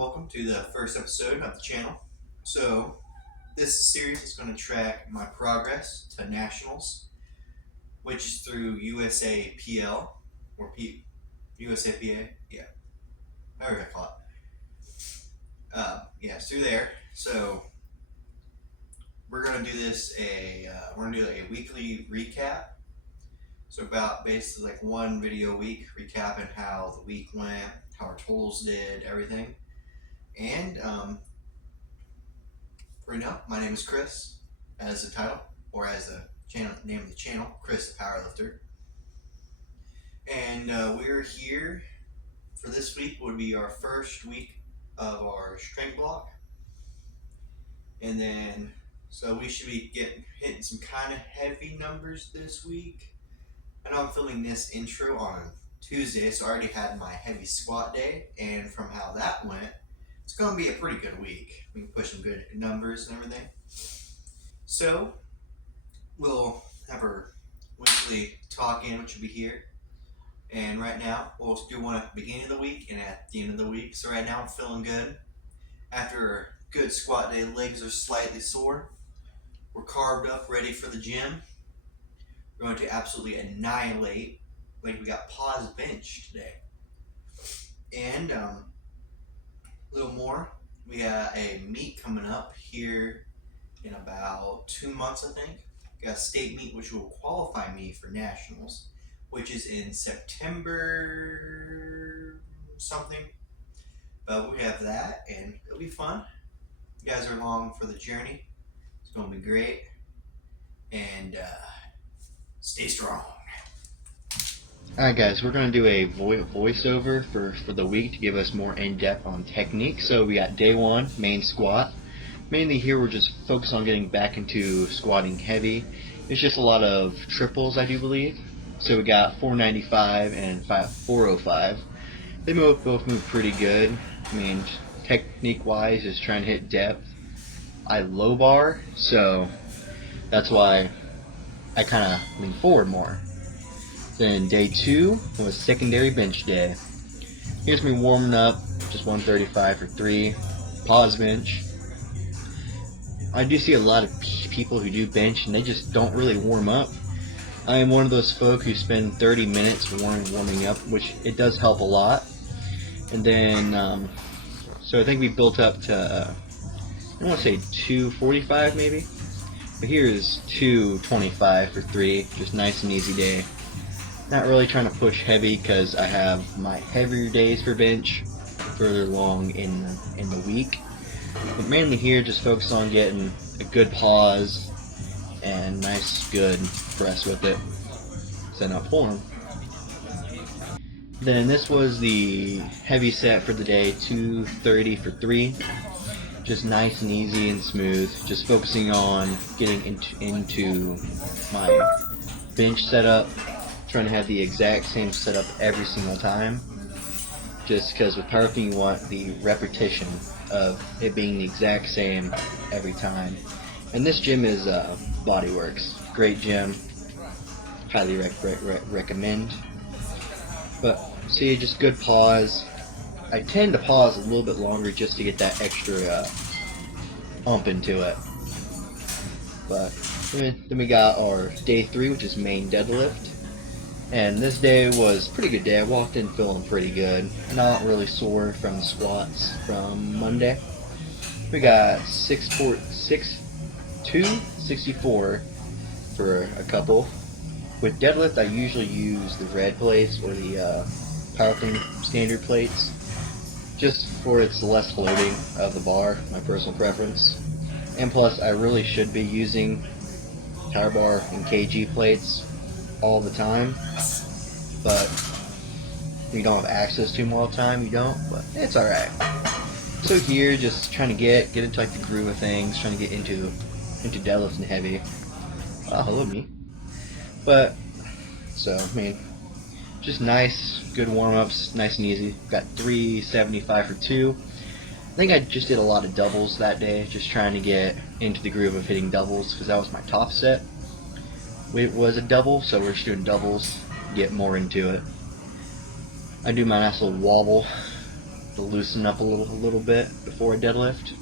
welcome to the first episode of the channel. So, this series is going to track my progress to nationals, which is through USAPL or USAPA. Yeah, however I call it. Yeah, it's through there. So, we're going to do this we're going to do a weekly recap. So, about basically like one video a week recapping how the week went, how our totals did, everything. And right now, my name is Chris, as the title, or as the channel name of the channel, Chris the Powerlifter. And we're here for this week. Would be our first week of our strength block, and then so we should be hitting some kind of heavy numbers this week. I know I'm filming this intro on Tuesday, so I already had my heavy squat day, and from how that went, it's going to be a pretty good week. We can push some good numbers and everything. So, we'll have our weekly talk-in, which will be here. And right now, we'll do one at the beginning of the week and at the end of the week. So right now, I'm feeling good. After a good squat day, legs are slightly sore. We're carved up, ready for the gym. We're going to absolutely annihilate. Like we got pause bench today. And a little more. We got a meet coming up here in about 2 months, I think. We got a state meet which will qualify me for nationals, which is in September something. But we have that, and it'll be fun. You guys are along for the journey. It's going to be great. And stay strong. Alright guys, we're going to do a voiceover for the week to give us more in-depth on technique. So we got day one, main squat. Mainly here we're just focused on getting back into squatting heavy. It's just a lot of triples, I do believe. So we got 495 and 405. They both move pretty good. I mean, technique-wise, is trying to hit depth. I low bar, so that's why I kind of lean forward more. Then day two was secondary bench day. Here's me warming up, just 135 for 3, pause bench. I do see a lot of people who do bench and they just don't really warm up. I am one of those folk who spend 30 minutes warming up, which it does help a lot. And then, so I think we built up to, I want to say 245 maybe, but here is 225 for 3, just nice and easy day. Not really trying to push heavy because I have my heavier days for bench further along in the week. But mainly here, just focus on getting a good pause and nice, good press with it, setting up form. Then this was the heavy set for the day, 230 for 3. Just nice and easy and smooth. Just focusing on getting into my bench setup. Trying to have the exact same setup every single time. Just because with powerlifting you want the repetition of it being the exact same every time. And this gym is Bodyworks. Great gym. Highly recommend. But see, just good pause. I tend to pause a little bit longer just to get that extra ump into it. But then we got our day 3, which is main deadlift. And this day was a pretty good day. I walked in feeling pretty good. Not really sore from the squats from Monday. We got 64 for a couple. With deadlift, I usually use the red plates or the powerlifting standard plates, just for its less floating of the bar, my personal preference. And plus, I really should be using tower bar and kg plates all the time, but you don't have access to them all the time, you don't, but it's alright. So here, just trying to get into like the groove of things, trying to get into deadlift and heavy. Oh, hello me. But, so, I mean, just nice, good warm-ups, nice and easy. Got 375 for 2. I think I just did a lot of doubles that day, just trying to get into the groove of hitting doubles, because that was my top set. It was a double, so we're just doing doubles, get more into it. I do my nice little wobble, to loosen up a little bit before a deadlift.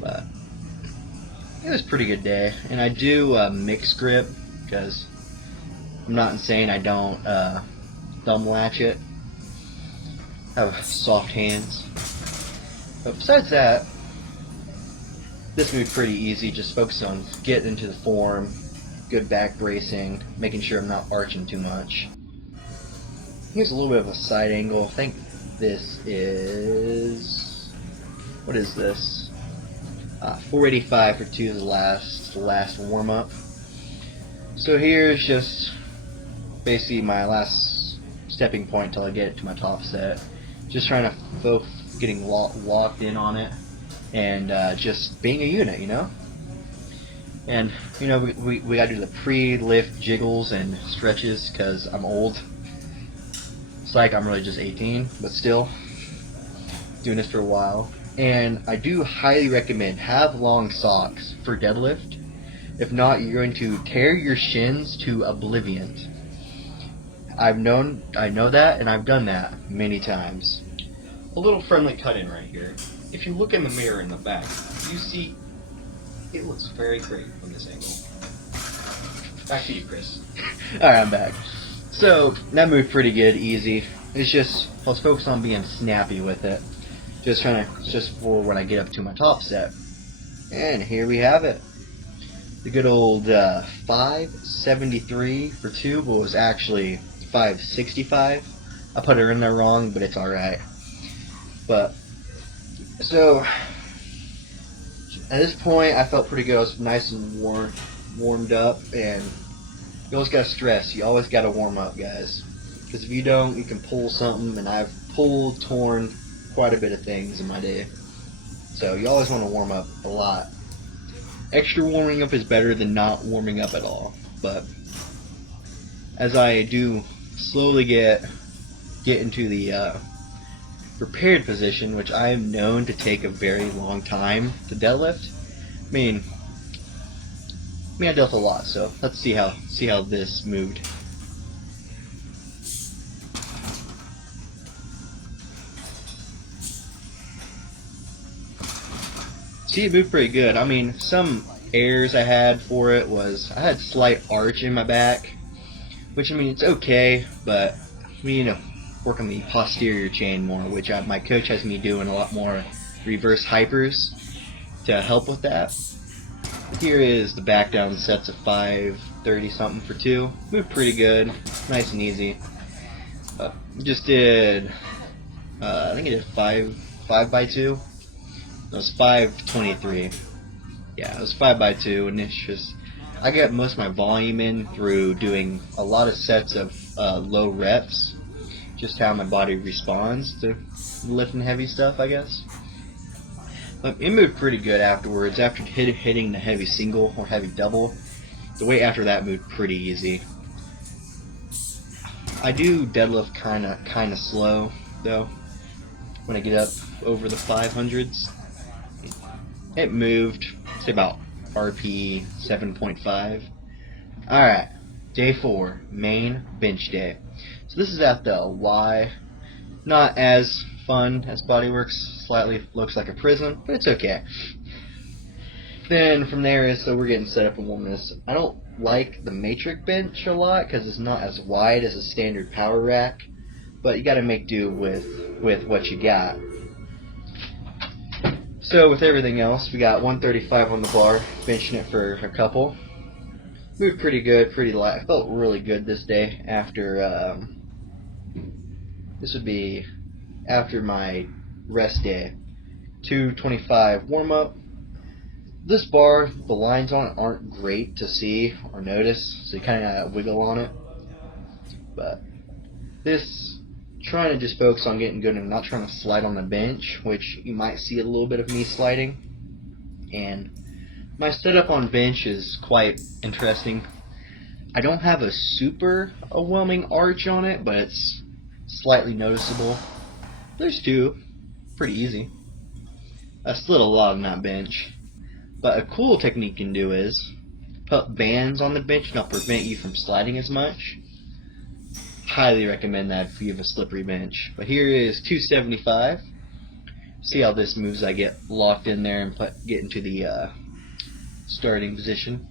But it was a pretty good day, and I do mixed grip because I'm not insane. I don't thumb latch it. I have soft hands. But besides that, this moved pretty easy. Just focus on getting into the form, good back bracing, making sure I'm not arching too much. Here's a little bit of a side angle. I think this is, what is this? 485 for 2 is the last warm up. So here's just basically my last stepping point till I get to my top set. Just trying to focus, getting locked in on it, and just being a unit, you know. And you know, we gotta do the pre-lift jiggles and stretches because I'm old. It's like I'm really just 18, but still doing this for a while. And I do highly recommend have long socks for deadlift. If not, you're going to tear your shins to oblivion. I know that, and I've done that many times. A little friendly cut-in right here. If you look in the mirror in the back, you see it looks very great from this angle. Back to you, Chris. Alright, I'm back. So, that moved pretty good, easy. It's just, I was focused on being snappy with it. Just for when I get up to my top set. And here we have it. The good old 573 for 2, but it was actually 565. I put her in there wrong, but it's alright. But, so, at this point, I felt pretty good. I was nice and warmed up, and you always gotta stress. You always gotta warm up, guys. Because if you don't, you can pull something, and I've torn quite a bit of things in my day. So you always want to warm up a lot. Extra warming up is better than not warming up at all. But as I do slowly get into the prepared position, which I am known to take a very long time to deadlift. I mean I dealt a lot, so let's see how this moved. See, it moved pretty good. I mean, some errors I had for it was I had slight arch in my back, which I mean it's okay, but you know, work on the posterior chain more, which my coach has me doing a lot more reverse hypers to help with that. Here is the back down sets of 530 something for 2. Moved pretty good, nice and easy. Just did, I think I did 5 by 2. It was 523. Yeah, it was 5 by 2, and it's just I get most of my volume in through doing a lot of sets of low reps. Just how my body responds to lifting heavy stuff, I guess. But it moved pretty good afterwards. After hitting the heavy single or heavy double, the weight after that moved pretty easy. I do deadlift kind of slow though. When I get up over the 500s, it moved. Say about RP 7.5. All right, day 4, main bench day. So this is at the Y. Not as fun as Bodyworks. Slightly looks like a prison, but it's okay. Then from there is, so we're getting set up and warming this. I don't like the matrix bench a lot because it's not as wide as a standard power rack, but you got to make do with what you got. So with everything else, we got 135 on the bar, benching it for a couple. Moved pretty good, pretty light. I felt really good this day after, this would be after my rest day. 225 warm up. This bar, the lines on it aren't great to see or notice, so you kind of gotta wiggle on it. But this, trying to just focus on getting good and not trying to slide on the bench, which you might see a little bit of me sliding. And my setup on bench is quite interesting. I don't have a super overwhelming arch on it, but it's slightly noticeable. There's 2. Pretty easy. I slid a lot on that bench. But a cool technique you can do is put bands on the bench, not prevent you from sliding as much. highly recommend that if you have a slippery bench. But here is 275. See how this moves. I get locked in there and get into the starting position.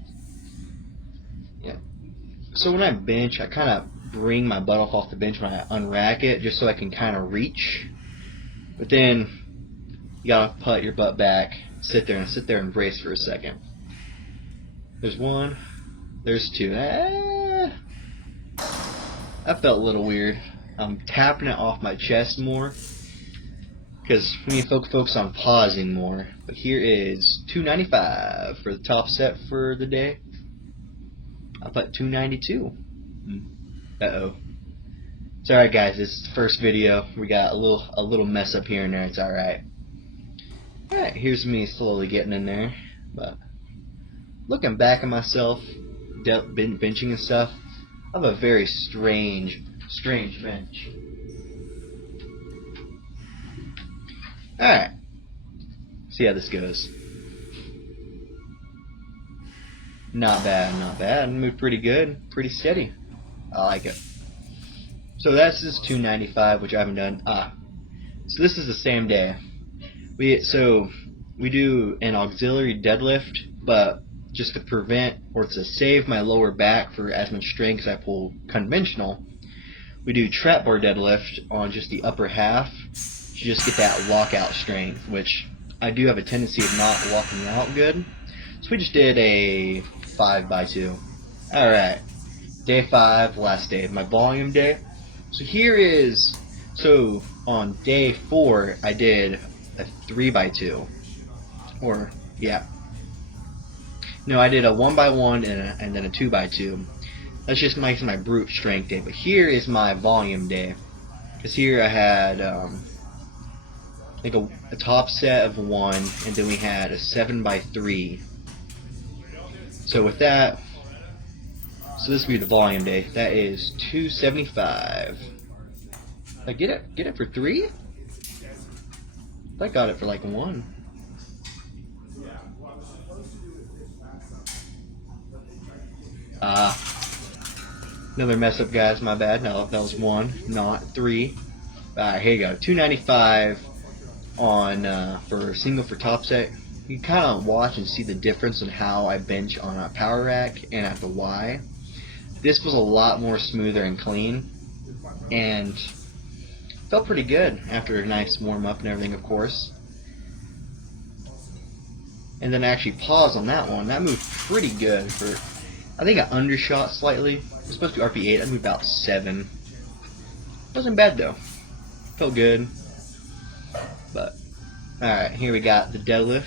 Yeah. So when I bench, I kind of bring my butt off the bench when I unrack it, just so I can kind of reach. But then you gotta put your butt back, sit there and brace for a second. There's one. There's two. That felt a little weird. I'm tapping it off my chest more because we need to focus on pausing more. But here is 295 for the top set for the day. I put 292. Uh-oh. It's alright, guys. This is the first video. We got a little mess up here and there. It's alright. Alright, here's me slowly getting in there. But looking back at myself, benching and stuff, I have a very strange bench. Alright. See how this goes. Not bad, not bad. Moved pretty good, pretty steady. I like it. So that's this 295, which I haven't done. So this is the same day. We do an auxiliary deadlift, but just to prevent or to save my lower back for as much strength as I pull conventional, we do trap bar deadlift on just the upper half to just get that lockout strength, which I do have a tendency of not locking out good. So we just did a 5x2. Alright, day 5, last day of my volume day. So here is, so on day 4 I did a 3x2. Or, yeah. No, I did a 1x1 and then a 2x2. That's just my brute strength day. But here is my volume day. Because here I had like a top set of 1, and then we had a 7x3. So with that, so this will be the volume day. That is 275. I get it for 3? I got it for like 1. Another mess up, guys. My bad. No, that was 1, not 3. Alright, here you go. 295 on for single for top set. You kind of watch and see the difference in how I bench on a power rack and at the Y. This was a lot more smoother and clean, and felt pretty good after a nice warm up and everything, of course. And then I actually paused on that one. That moved pretty good for, I think I undershot slightly. It was supposed to be RP8. I moved about 7. Wasn't bad though. Felt good. But alright, here we got the deadlift.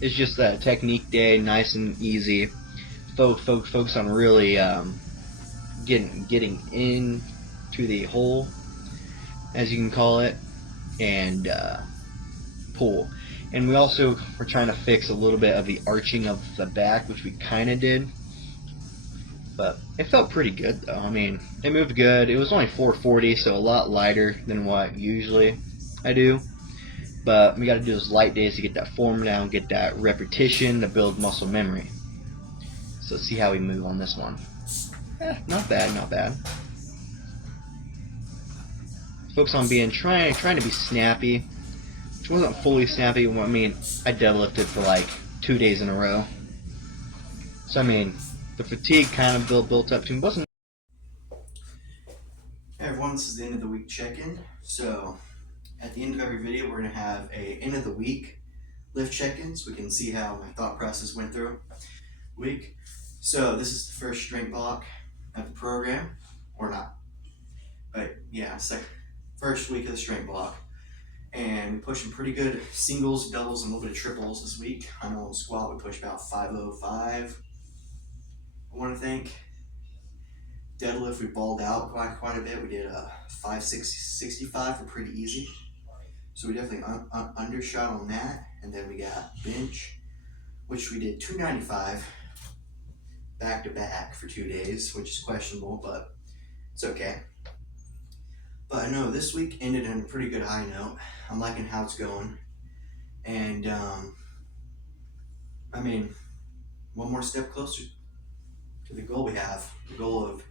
It's just a technique day, nice and easy. Focus on really getting into the hole, as you can call it, and pull. And we also were trying to fix a little bit of the arching of the back, which we kind of did. But it felt pretty good though. I mean, it moved good. It was only 440, so a lot lighter than what usually I do. But we got to do those light days to get that form down, get that repetition to build muscle memory. So let's see how we move on this one. Not bad, not bad. Focus on trying to be snappy, which wasn't fully snappy. I mean, I deadlifted for like 2 days in a row. So I mean, the fatigue kind of built up to me. Wasn't. Hey everyone, this is the end of the week check-in. So at the end of every video, we're going to have a end of the week lift check-in so we can see how my thought process went through the week. So this is the first strength block of the program, or not. But yeah, it's like first week of the strength block. And we pushed some pretty good singles, doubles, and a little bit of triples this week. I know on squat we pushed about 505. I want to think. Deadlift we balled out quite a bit. We did a 565 for pretty easy. So we definitely undershot on that. And then we got bench, which we did 295 back to back for 2 days, which is questionable, but it's okay. But I know this week ended on a pretty good high note. I'm liking how it's going. And I mean, one more step closer to the goal we have, the goal of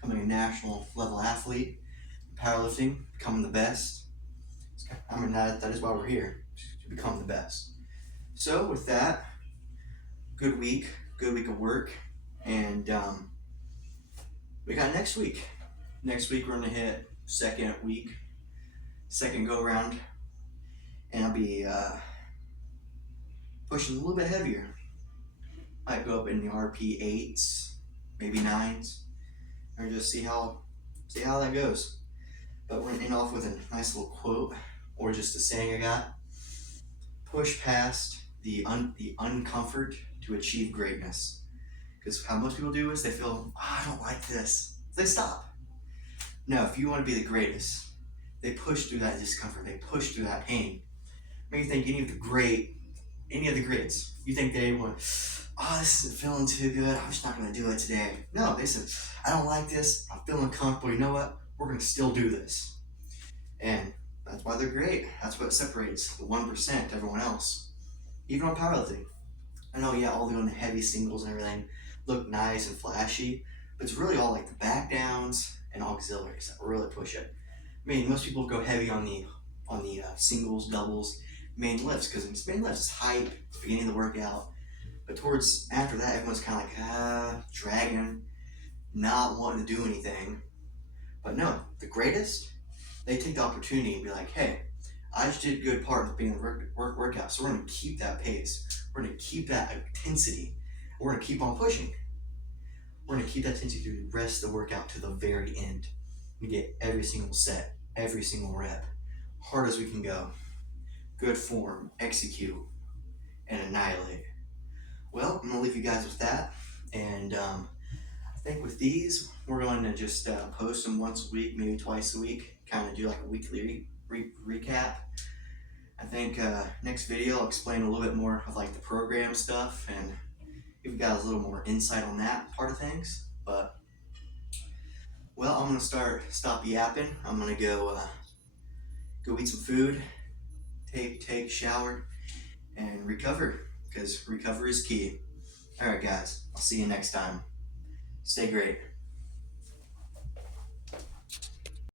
becoming a national level athlete, powerlifting, becoming the best. I mean, that is why we're here, to become the best. So with that, good week of work, and we got next week. Next week we're gonna hit second go round, and I'll be pushing a little bit heavier. Might go up in the RP 8s, maybe 9s, or just see how that goes. But we're gonna end off with a nice little quote, or just a saying I got: push past the uncomfort to achieve greatness. Because how most people do is they feel, oh, I don't like this. They stop. No, if you want to be the greatest, they push through that discomfort. They push through that pain. Make you think any of the greats, you think they want, oh, this isn't feeling too good. I'm just not going to do it today. No, they said, I don't like this. I'm feeling uncomfortable. You know what? We're going to still do this. And that's why they're great. That's what separates the 1% to everyone else. Even on powerlifting. I know, yeah, all doing the heavy singles and everything look nice and flashy, but it's really all like the back downs and auxiliaries that really push it. I mean, most people go heavy on the singles, doubles, main lifts, because main lifts is hype at the beginning of the workout, but towards after that, everyone's kind of like dragging, not wanting to do anything. But no, the greatest, they take the opportunity and be like, hey, I just did a good part of being the workout, so we're going to keep that pace. We're going to keep that intensity. We're going to keep on pushing. We're going to keep that intensity through the rest of the workout to the very end. We get every single set, every single rep, hard as we can go. Good form, execute, and annihilate. Well, I'm going to leave you guys with that. And I think with these, we're going to just post them once a week, maybe twice a week, kind of do like a weekly recap. I think next video I'll explain a little bit more of like the program stuff and give you guys a little more insight on that part of things. But well, I'm gonna stop yapping. I'm gonna go eat some food, take a shower, and recover, because recovery is key. All right, guys, I'll see you next time. Stay great.